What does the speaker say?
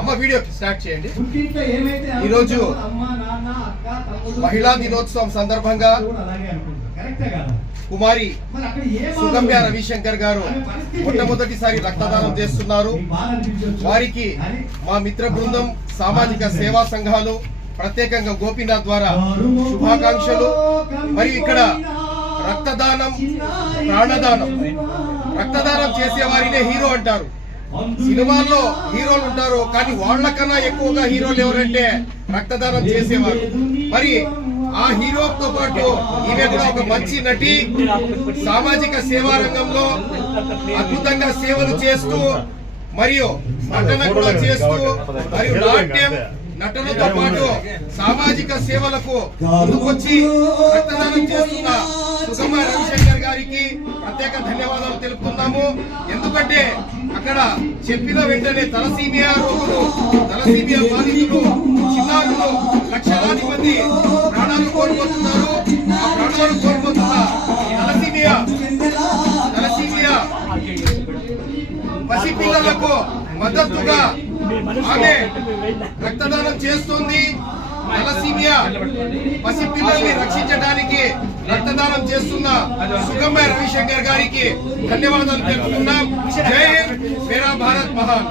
అమ్మ video start చేయండి. ఈరోజు మహిళా దినోత్సవం సందర్భంగా కుమారి సుగమ్య రవిశంకర్ గారు మొట్టమొదటిసారి రక్తదానం చేస్తున్నారు. వారికి మా మిత్ర బృందం సామాజిక సేవా సంఘాలు ప్రత్యేకంగా గోపీనాథ్ ద్వారా శుభాకాంక్షలు. మరియు ఇక్కడ రక్తదానం ప్రాణదానం. రక్తదానం చేసే వారినే హీరో అంటారు. సినిమాల్లో హీరోలు ఉంటారు కానీ వాళ్ళకన్నా ఎక్కువగా హీరోలు ఎవరంటే రక్తదానం చేసేవారు. మరి ఆ హీరోతో పాటు ఈమె కూడా ఒక మంచి నటి. సామాజిక సేవా రంగంలో అద్భుతంగా సేవలు చేస్తూ మరియు నటన కూడా చేస్తూ మరియు నాట్యం నటనతో పాటు సామాజిక సేవలకు ముందుకొచ్చి రక్తదానం చేస్తున్న సుగమ రవిశంకర్ గారికి ప్రత్యేక ధన్యవాదాలు తెలుపుతున్నాము. ఎందుకంటే అక్కడ చెప్పిన వెంటనే తలసీమియా రోగులు తలసీమియా బాధితులు చిన్నారులు లక్షలాది మంది ప్రాణాలు కోల్పోతున్నారు. ఆ ప్రాణాలు కోల్పోతున్న తలసీమియా తలసీమియా పసిపిల్లలకు మద్దతుగా ఆమె రక్తదానం చేస్తుంది. తలసీమియా పసిపిల్లల్ని రక్షించడానికి రక్తదానం చేస్తున్న సుగమ్య రవిశంకర్ గారికి ధన్యవాదాలు తెలుపుతున్నాం. జై మేరా భారత్ మహాన్.